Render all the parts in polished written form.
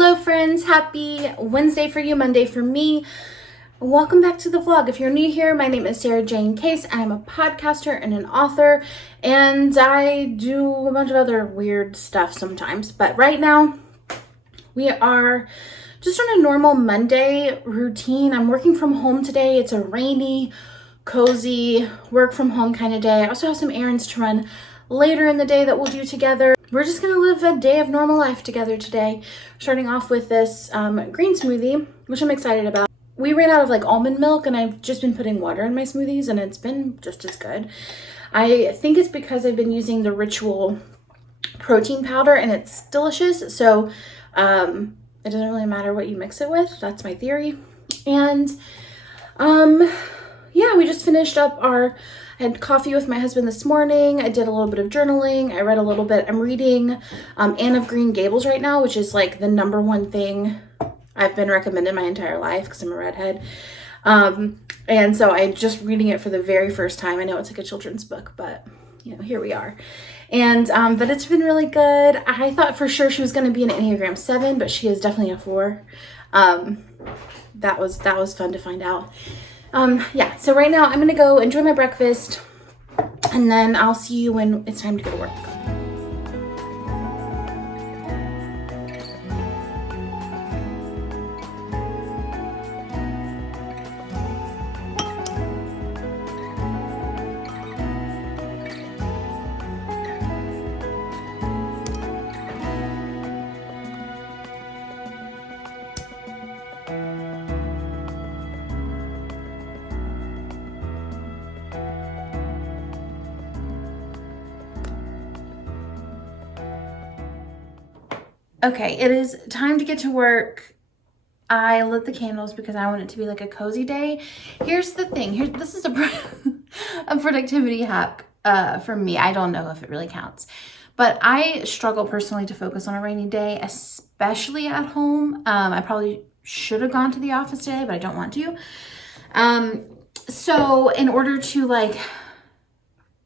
Hello friends, happy Wednesday for you, Monday for me. Welcome back to the vlog. If you're new here, my name is Sarah Jane Case. I'm a podcaster and an author, and I do a bunch of other weird stuff sometimes. But right now, we are just on a normal Monday routine. I'm working from home today. It's a rainy, cozy, work from home kind of day. I also have some errands to run later in the day that we'll do together. We're just gonna live a day of normal life together today. Starting off with this green smoothie, which I'm excited about. We ran out of like almond milk and I've just been putting water in my smoothies and it's been just as good. I think it's because I've been using the Ritual protein powder and it's delicious. So it doesn't really matter what you mix it with. That's my theory. And yeah, we just finished up I had coffee with my husband this morning. I did a little bit of journaling. I read a little bit. I'm reading Anne of Green Gables right now, which is like the number one thing I've been recommended my entire life because I'm a redhead. And so I'm just reading it for the very first time. I know it's like a children's book, but you know, here we are. And but it's been really good. I thought for sure she was going to be an Enneagram 7, but she is definitely a 4. That was fun to find out. Yeah, so right now I'm gonna go enjoy my breakfast and then I'll see you when it's time to go to work. Okay, it is time to get to work. I lit the candles because I want it to be like a cozy day. Here's the thing. This is a productivity hack for me. I don't know if it really counts. But I struggle personally to focus on a rainy day, especially at home. I probably should have gone to the office today, but I don't want to. So in order to like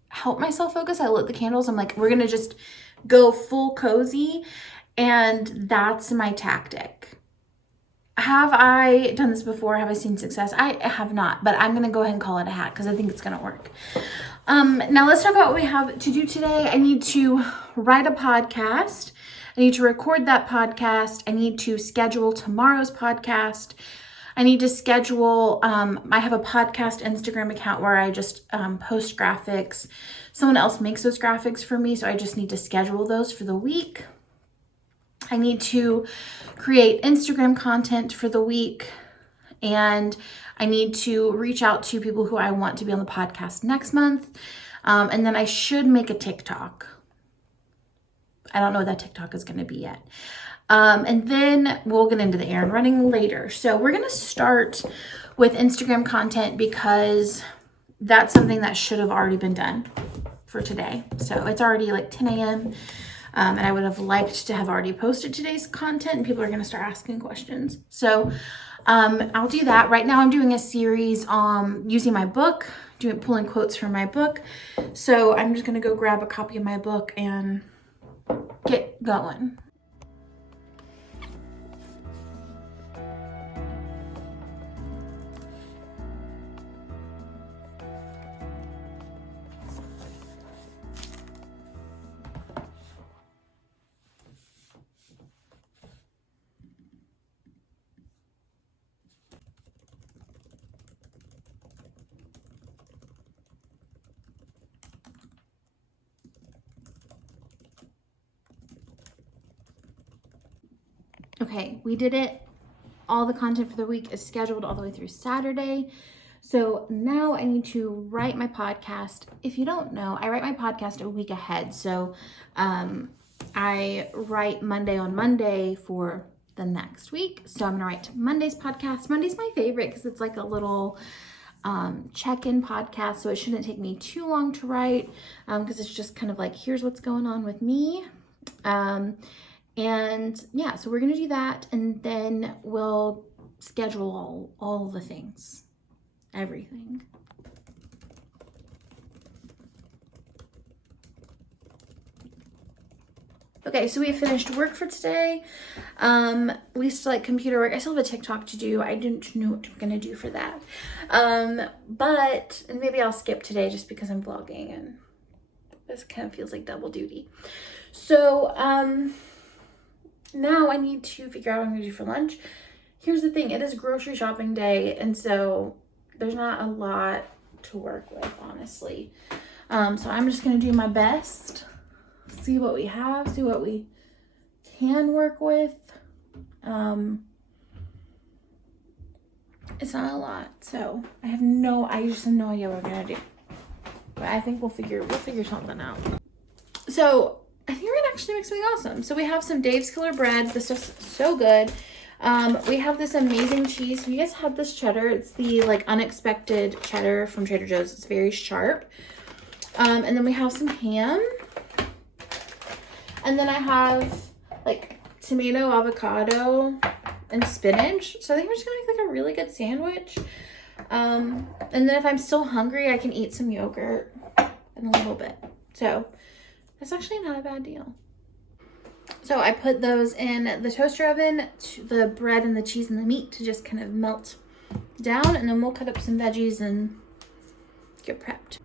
help myself focus, I lit the candles. I'm like, we're going to just go full cozy. And that's my tactic. Have I done this before? Have I seen success? I have not, but I'm going to go ahead and call it a hack because I think it's going to work. Now let's talk about what we have to do today. I need to write a podcast. I need to record that podcast. I need to schedule tomorrow's podcast. I need to schedule, I have a podcast Instagram account where I just post graphics. Someone else makes those graphics for me, so I just need to schedule those for the week. I need to create Instagram content for the week, and I need to reach out to people who I want to be on the podcast next month. And then I should make a TikTok. I don't know what that TikTok is going to be yet. And then we'll get into the errand running later. So we're going to start with Instagram content because that's something that should have already been done for today. So it's already like 10 a.m. And I would have liked to have already posted today's content and people are going to start asking questions. So I'll do that. Right now I'm doing a series using my book, pulling quotes from my book. So I'm just going to go grab a copy of my book and get going. Okay, we did it. All the content for the week is scheduled all the way through Saturday. So now I need to write my podcast. If you don't know, I write my podcast a week ahead. So I write Monday on Monday for the next week. So I'm gonna write Monday's podcast. Monday's my favorite because it's like a little check-in podcast. So it shouldn't take me too long to write because it's just kind of like, here's what's going on with me. And yeah, so we're going to do that and then we'll schedule all the things, everything. Okay, so we have finished work for today. We still like computer work. I still have a TikTok to do. I didn't know what I'm gonna do for that. But maybe I'll skip today just because I'm vlogging and this kind of feels like double duty. So now I need to figure out what I'm gonna do for lunch. Here's the thing, it is grocery shopping day, and so there's not a lot to work with, honestly. So I'm just gonna do my best. See what we have, see what we can work with. It's not a lot, so I just have no idea what we're gonna do. But I think we'll figure something out. So I think we're gonna actually make something awesome. So we have some Dave's Killer Bread. This is so good. We have this amazing cheese. Have you guys had this cheddar? It's the like unexpected cheddar from Trader Joe's. It's very sharp. And then we have some ham. And then I have like tomato, avocado, and spinach. So I think we're just gonna make like a really good sandwich. And then if I'm still hungry, I can eat some yogurt in a little bit. So that's actually not a bad deal. So I put those in the toaster oven, the bread and the cheese and the meat to just kind of melt down. And then we'll cut up some veggies and get prepped.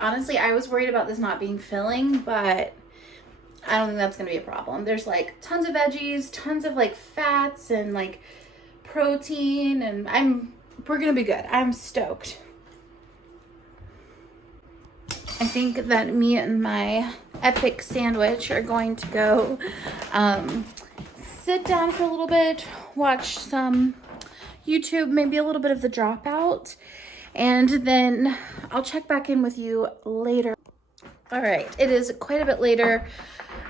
Honestly, I was worried about this not being filling, but I don't think that's gonna be a problem. There's like tons of veggies, tons of like fats and like protein, and we're gonna be good. I'm stoked. I think that me and my epic sandwich are going to go sit down for a little bit, watch some YouTube, maybe a little bit of The Dropout, and then I'll check back in with you later. All right, it is quite a bit later.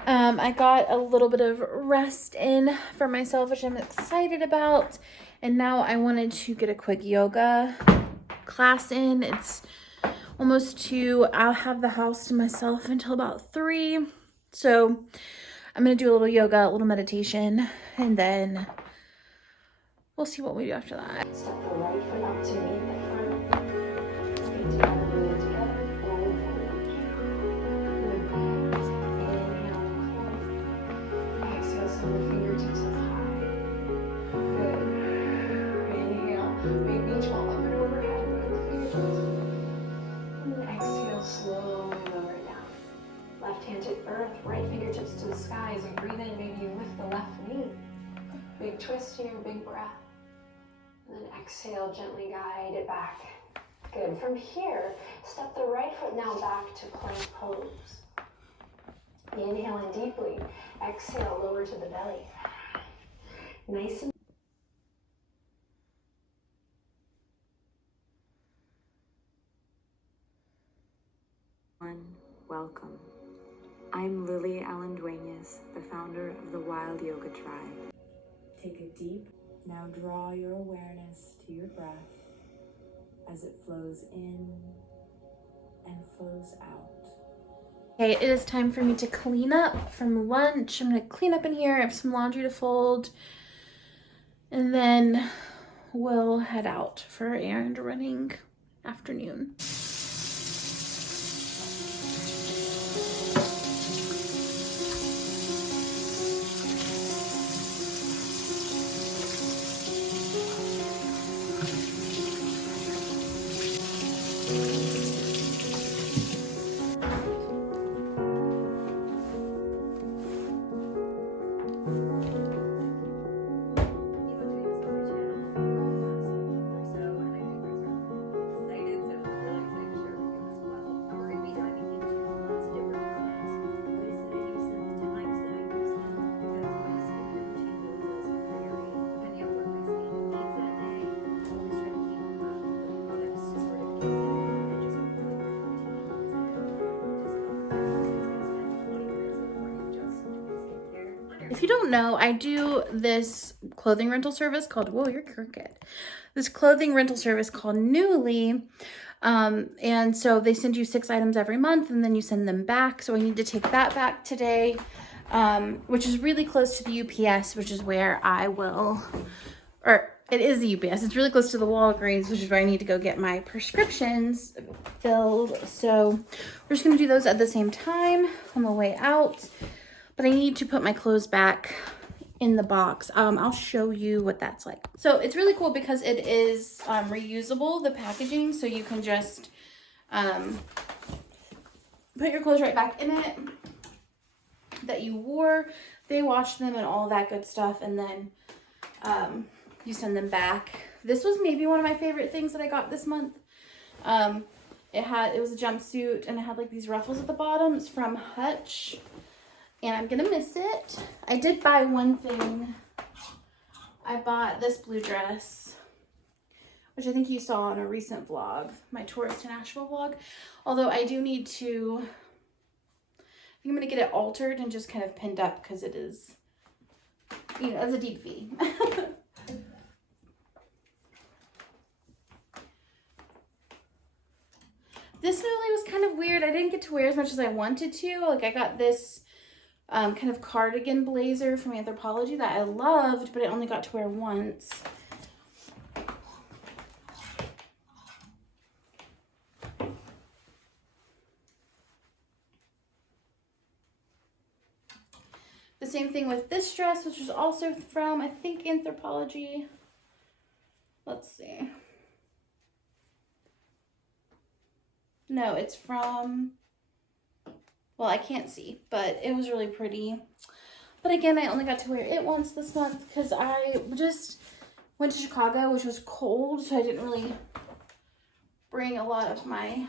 I got a little bit of rest in for myself, which I'm excited about. And now I wanted to get a quick yoga class in. It's almost 2. I'll have the house to myself until about 3. So I'm going to do a little yoga, a little meditation, and then we'll see what we do after that. Step the right foot up to meet the front. Feet together, really together. Roll forward. Good. Inhale, claw. Exhale, send the fingertips up high. Good. Inhale. Make each fall up and overhead with the fingertips. And then exhale, slowly lower it down. Left hand to earth, right fingertips to the sky. As you breathe in, maybe you lift the left knee. Big twist here, big breath. And then exhale, gently guide it back. Good. From here, step the right Now back to plank pose. Inhale in deeply. Exhale, lower to the belly. Nice and welcome. I'm Lily Allen Duenas, the founder of the Wild Yoga Tribe. Take a deep, now draw your awareness to your breath as it flows in and flows out. Okay, it is time for me to clean up from lunch. I'm gonna clean up in here. I have some laundry to fold. And then we'll head out for errand running afternoon. If you don't know, I do this clothing rental service called, whoa, you're crooked. This clothing rental service called Newly. And so they send you 6 items every month and then you send them back. So I need to take that back today, which is really close to the UPS, which is where I will, or it is the UPS. It's really close to the Walgreens, which is where I need to go get my prescriptions filled. So we're just gonna do those at the same time on the way out. But I need to put my clothes back in the box. I'll show you what that's like. So it's really cool because it is reusable, the packaging. So you can just put your clothes right back in it that you wore. They wash them and all that good stuff. And then you send them back. This was maybe one of my favorite things that I got this month. It was a jumpsuit and it had like these ruffles at the bottom. It's from Hutch. And I'm gonna miss it. I did buy one thing. I bought this blue dress, which I think you saw on a recent vlog, my tourist in Nashville vlog. Although I do need to, I think I'm gonna get it altered and just kind of pinned up because it is, you know, it's a deep V. This Newly was kind of weird. I didn't get to wear as much as I wanted to. Like I got this kind of cardigan blazer from Anthropologie that I loved, but I only got to wear once. The same thing with this dress, which was also from, I think, Anthropologie. Let's see. No, it's from, well, I can't see, but it was really pretty. But again, I only got to wear it once this month because I just went to Chicago, which was cold, so I didn't really bring a lot of my,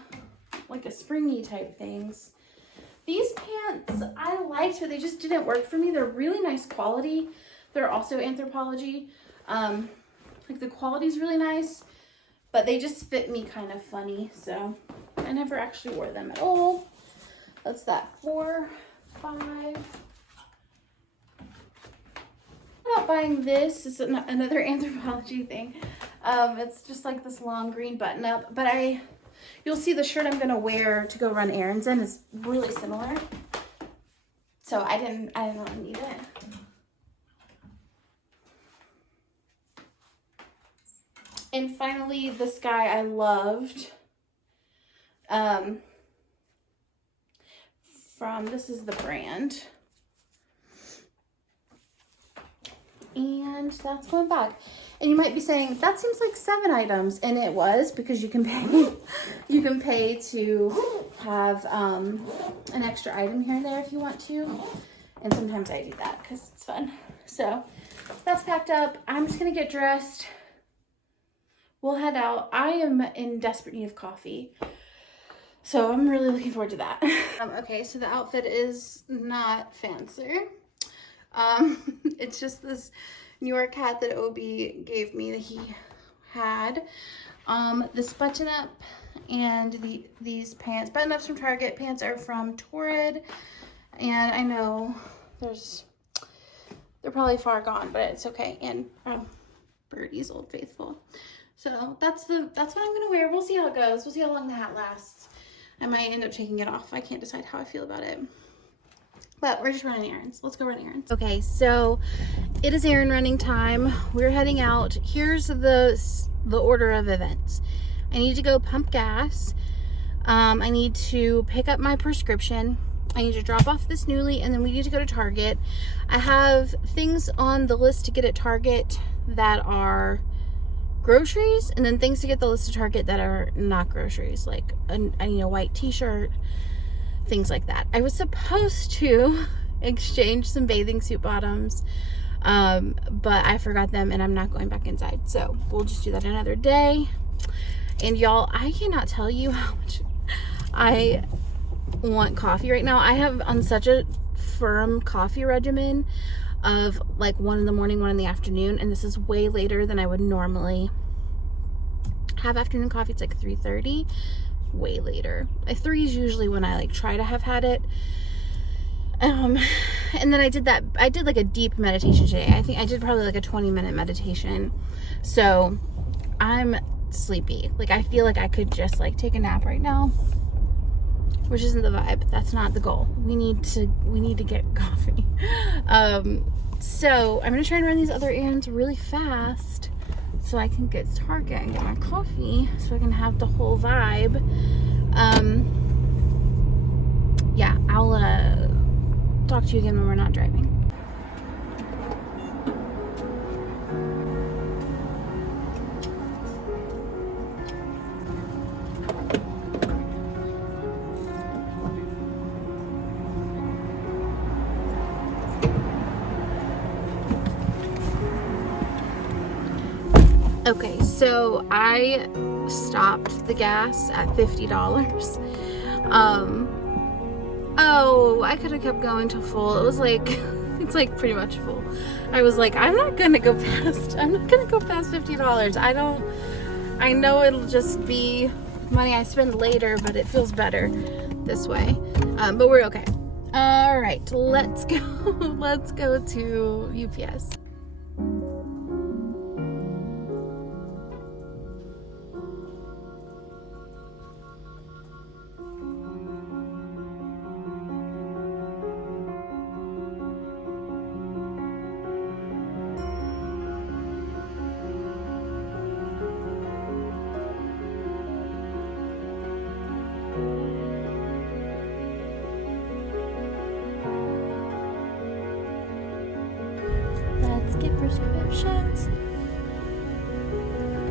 like, a springy type things. These pants I liked, but they just didn't work for me. They're really nice quality. They're also Anthropologie. Like, the quality's really nice, but they just fit me kind of funny, so I never actually wore them at all. What's that, 4, 5? I'm not buying this. It's another Anthropologie thing. It's just like this long green button up, but you'll see the shirt I'm gonna wear to go run errands in is really similar. So I didn't really need it. And finally, this guy I loved. This is the brand. And that's going back. And you might be saying, that seems like 7 items. And it was, because you can pay to have an extra item here and there if you want to. And sometimes I do that because it's fun. So that's packed up. I'm just gonna get dressed. We'll head out. I am in desperate need of coffee. So I'm really looking forward to that. Okay, so the outfit is not fancy. It's just this New York hat that Obi gave me that he had. This button up and these pants. Button ups from Target, pants are from Torrid. And I know they're probably far gone, but it's okay. And Birdie's Old Faithful. So that's what I'm gonna wear. We'll see how it goes. We'll see how long the hat lasts. I might end up taking it off. I can't decide how I feel about it. But we're just running errands. Let's go run errands. Okay, so it is errand running time. We're heading out. Here's the order of events. I need to go pump gas. I need to pick up my prescription. I need to drop off this Newly, and then we need to go to Target. I have things on the list to get at Target that are groceries, and then things to get the list of Target that are not groceries, like I need a white t-shirt, things like that. I was supposed to exchange some bathing suit bottoms, but I forgot them and I'm not going back inside, so we'll just do that another day. And y'all, I cannot tell you how much I want coffee right now. I have on such a firm coffee regimen of like 1 in the morning, 1 in the afternoon, and this is way later than I would normally have afternoon coffee. It's like 3:30, way later. 3 is usually when I like try to have had it. And then I did like a deep meditation today. I think I did probably like a 20-minute meditation, so I'm sleepy. Like I feel like I could just like take a nap right now, which isn't the vibe. That's not the goal. We need to get coffee. So I'm gonna try and run these other errands really fast so I can get to Target and get my coffee so I can have the whole vibe. Yeah, I'll talk to you again when we're not driving. Okay, so I stopped the gas at $50. Oh, I could have kept going to full. It was like, it's like pretty much full. I was like, I'm not gonna go past $50. I know it'll just be money I spend later, but it feels better this way. But we're okay. All right, let's go. Let's go to UPS. Let's get prescriptions.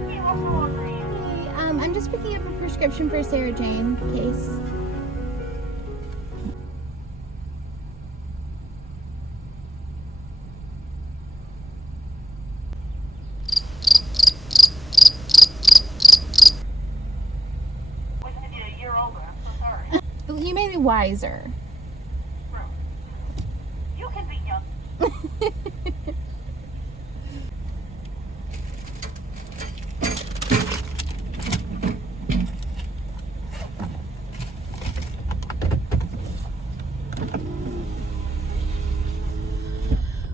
Hey, what's wrong for you? Hey, I'm just picking up a prescription for Sarah Jane case. Wishing to be a year older. I'm so sorry. But you made me wiser. Bro, you can be young.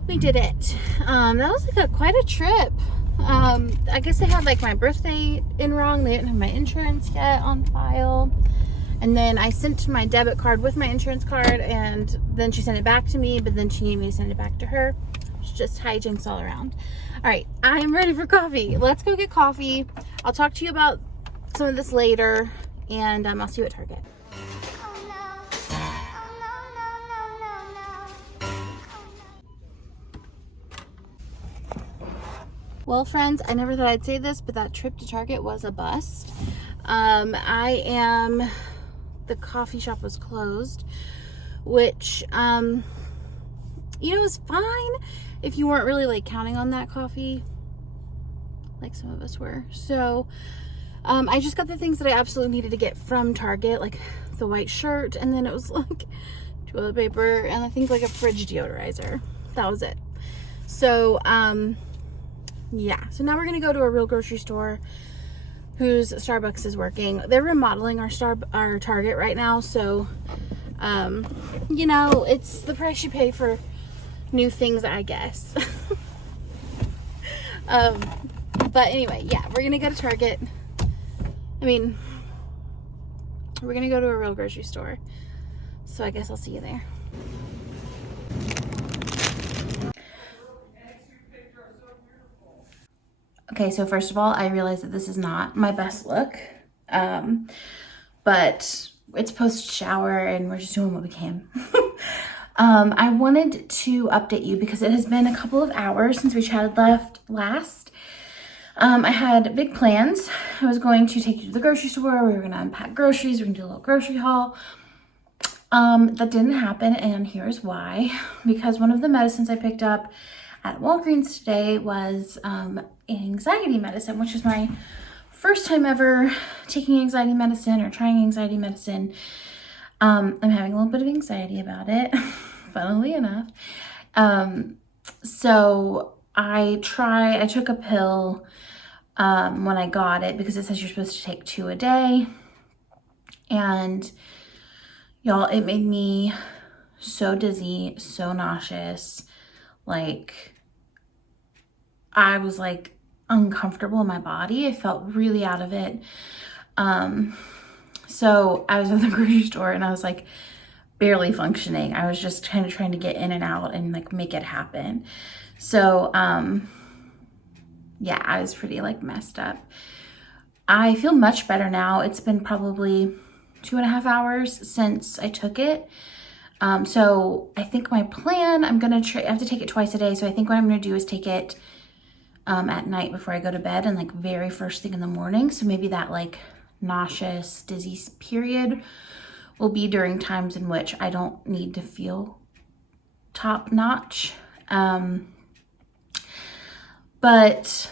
We did it. That was like quite a trip. I guess they had like my birthday in wrong. They didn't have my insurance yet on file. And then I sent my debit card with my insurance card, and then she sent it back to me, but then she needed me to send it back to her. It's just hijinks all around. All right, I'm ready for coffee. Let's go get coffee. I'll talk to you about some of this later, and I'll see you at Target. Well, friends, I never thought I'd say this, but that trip to Target was a bust. The coffee shop was closed, which, was fine if you weren't really like counting on that coffee, like some of us were. So, I just got the things that I absolutely needed to get from Target, like the white shirt, and then it was like toilet paper, and I think like a fridge deodorizer. That was it. So, yeah. So now we're gonna go to a real grocery store whose Starbucks is working. They're remodeling our Target right now, so you know, it's the price you pay for new things, I guess. But anyway, yeah, we're gonna go to Target. I mean, we're gonna go to a real grocery store. So I guess I'll see you there. Okay, so first of all, I realize that this is not my best look. But it's post shower and we're just doing what we can. I wanted to update you because it has been a couple of hours since we chatted last. I had big plans. I was going to take you to the grocery store. We were gonna unpack groceries. We're gonna do a little grocery haul. That didn't happen, and here's why. Because one of the medicines I picked up at Walgreens today was anxiety medicine, which is my first time ever taking anxiety medicine or trying anxiety medicine. I'm having a little bit of anxiety about it, funnily enough. So I took a pill when I got it because it says you're supposed to take 2 a day. And y'all, it made me so dizzy, so nauseous. Like, I was like uncomfortable in my body. I felt really out of it. So I was at the grocery store and I was like barely functioning. I was just kind of trying to get in and out and like make it happen. So, yeah, I was pretty like messed up. I feel much better now. It's been probably 2.5 hours since I took it. So I think my plan, I have to take it twice a day. So I think what I'm gonna do is take it at night before I go to bed and like very first thing in the morning. So maybe that like nauseous, dizzy period will be during times in which I don't need to feel top notch. But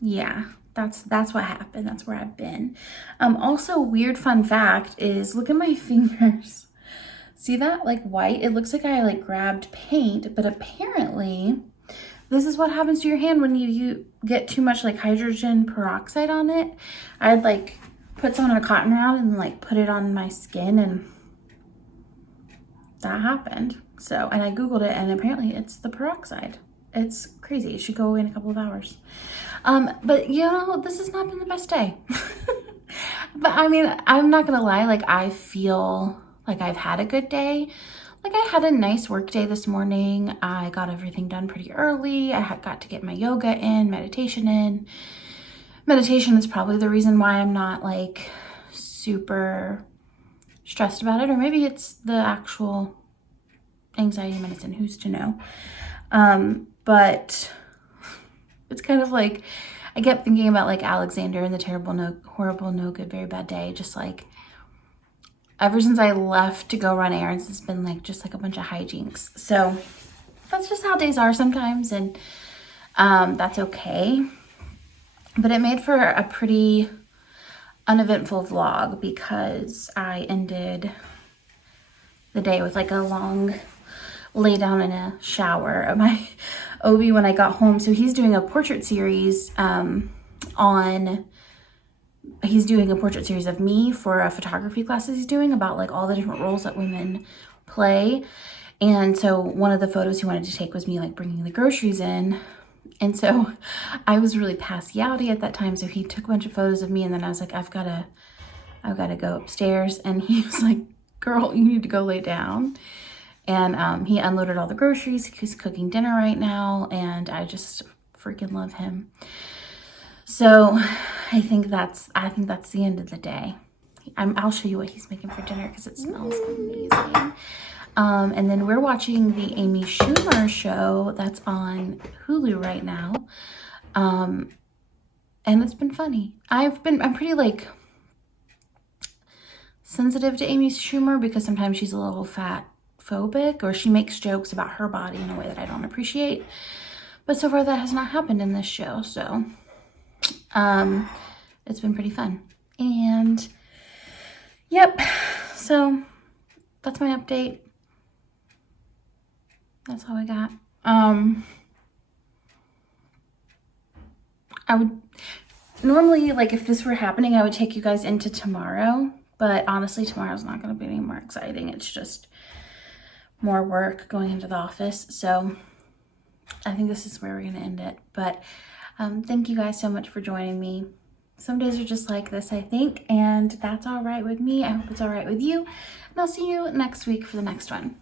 yeah, that's what happened. That's where I've been. Also, weird fun fact is, look at my fingers. See that like white? It looks like I like grabbed paint, but apparently this is what happens to your hand when you get too much like hydrogen peroxide on it. I had like put some on a cotton round and like put it on my skin, and that happened. So, and I Googled it, and apparently it's the peroxide. It's crazy. It should go away in a couple of hours. But you know, this has not been the best day. But I mean, I'm not gonna lie, like I feel like I've had a good day. Like I had a nice work day this morning. I got everything done pretty early. I got to get my yoga in, meditation in. Meditation is probably the reason why I'm not like super stressed about it, or maybe it's the actual anxiety medicine, who's to know. But it's kind of like, I kept thinking about like Alexander and the horrible, no good, very bad day. Just like ever since I left to go run errands, it's been like just like a bunch of hijinks. So that's just how days are sometimes, and that's okay. But it made for a pretty uneventful vlog because I ended the day with like a long lay down in a shower at my OB when I got home. So he's doing a portrait series he's doing a portrait series of me for a photography classes he's doing about like all the different roles that women play. And so one of the photos he wanted to take was me like bringing the groceries in. And so I was really passy outy at that time. So he took a bunch of photos of me, and then I was like, I've got to go upstairs. And he was like, girl, you need to go lay down. And he unloaded all the groceries. He's cooking dinner right now, and I just freaking love him. So I think that's the end of the day. I'll show you what he's making for dinner because it smells amazing. And then we're watching the Amy Schumer show that's on Hulu right now. And it's been funny. I'm pretty like sensitive to Amy Schumer because sometimes she's a little fat phobic, or she makes jokes about her body in a way that I don't appreciate. But so far that has not happened in this show. So it's been pretty fun. And yep, so that's my update. That's all I got. I would normally, like, if this were happening, I would take you guys into tomorrow, but honestly, tomorrow's not going to be any more exciting. It's just more work going into the office. So I think this is where we're going to end it. But thank you guys so much for joining me. Some days are just like this, I think, and that's all right with me. I hope it's all right with you. And I'll see you next week for the next one.